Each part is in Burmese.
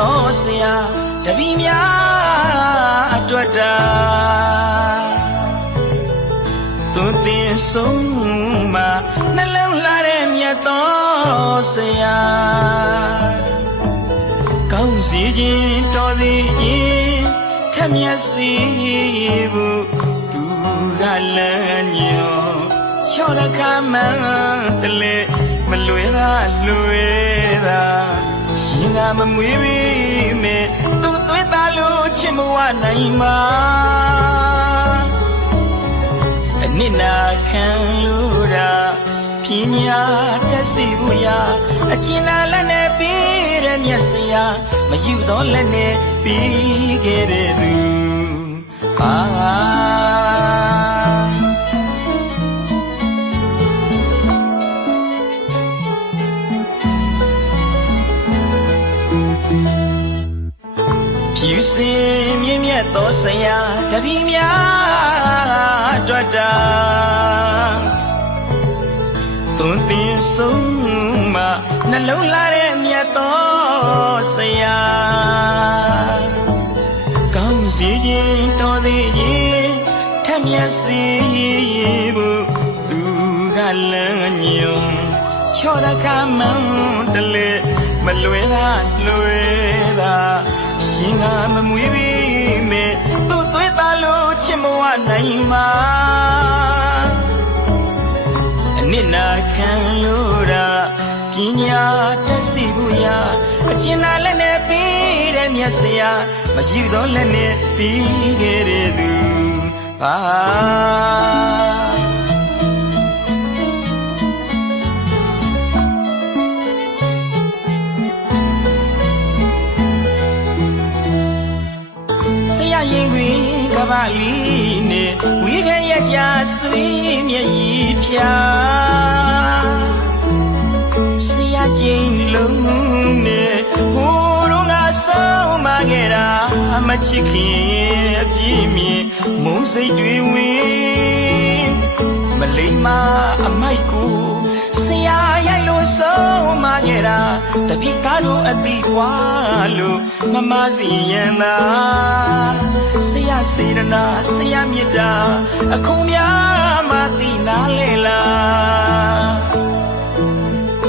တော်ဆရာတပည့်များအတွက်တာသူတင်ဆုံးမှာနှလုံးလှတဲ့မြတ်တော်ဆရာကောင်းစီခြင်းတော်သည်ရင်ထက်မြက်စီဘူးသူကလမ်းညွန်ချောရခမှန်တလေမလွယ်သာလွယ်သာရှင်ကမမွေးပြီမေသူသွေးသားလို့ချစ်မဝနိုင်မှာအနစ်နာခံလို့ရာပညာတတ်စီဘူးရာအကျဉ်းလာလက်နဲ့ပြီးတဲ့မျက်စရာမယူတော့လက်နဲ့ပြီးခဲ့တဲ့သူဖြူစင်မြင့်မြတ်သောဆရာတပည့်များအတွက်တာသွန်သင်ဆုံးမှာနှလုံးလှတဲ့မြတ်သောဆရာကောင်းစီခြင်းတော်သည်ရင်ထက်မြက်စီဘူးသူကလမ်းညွန်ချောရခမှန်တလေမလွယ်သာလွယ်သာရှင်ကမမွေးပြီမေသူသွေးသားလို့ချစ်မဝနိုင်မှာအနစ်နာခံလို့ရာပညာတတ်စီဘူးရာအကျဉ်းလာလက်နဲ့ပြီးတဲ့မျက်စရာမယူတော့လက်နဲ့ပြီးခဲ့တဲ့သူရင်ခွေကပလီနဲ့ဝီခဲရကြဆွေးမျက်ရည်ဖြာဆရာချင်းလုံးနဲ့ဟိုတော့ငါဆုံးမခဲ့တာမချစ်ခင်အပြည့်မြင်မုန်းစိတ်တွေဝင်မလိမ္မာအမိုက်ကိုဆရာရိုက်လို့ဆုံးမခဲ့တာတပည့်သားတို့အတိပွားလို့မမစီရင်သာဆရာစေရနာဆရာမြတ်တာအခုံများမသိနာလေလား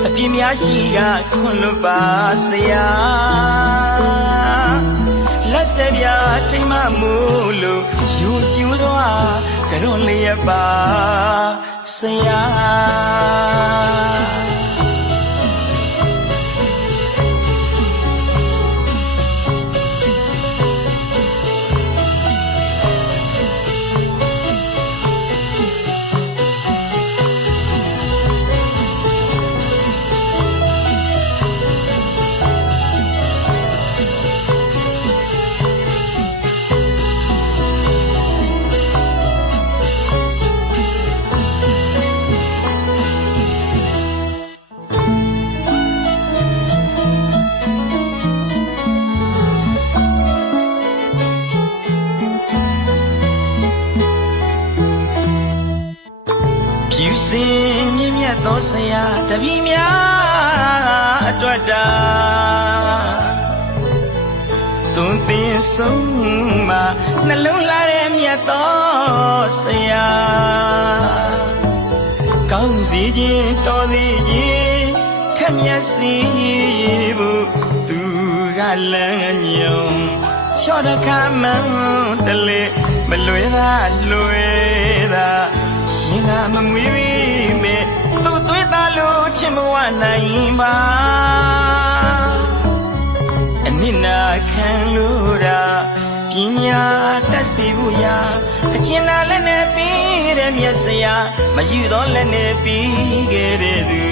အပြင်းများရှိကခွန်လွတ်ပါဆရာလက်ဆက်ပြထိမ့်မမို့လို့ယူကျူးသွားကြောလျက်ပါဆရာဖြူစင်မြင့်မြတ်သောဆရာတပည့်များအတွက်တာသွန်သင်ဆုံးမှာနှလုံးလှတဲ့မြတ်သောဆရာကောင်းစီခြင်းတော်သည်ရင်ထက်မြက်စီဘူးသူကလမ်းညွန်ချောရခမှန်တလေမလွယ်သာလွယ်သာရှင်ကမမွေးပြီမေသူသွေးသားလို့ချစ်မဝနိုင်ပါအနစ်နာခံလို့ရာပညာတတ်စီဘူးရာအကျဉ်းလာလက်နဲ့ပြီးတဲ့မျက်စရာမယူတော့လက်နဲ့ပြီးခဲ့တဲ့သူ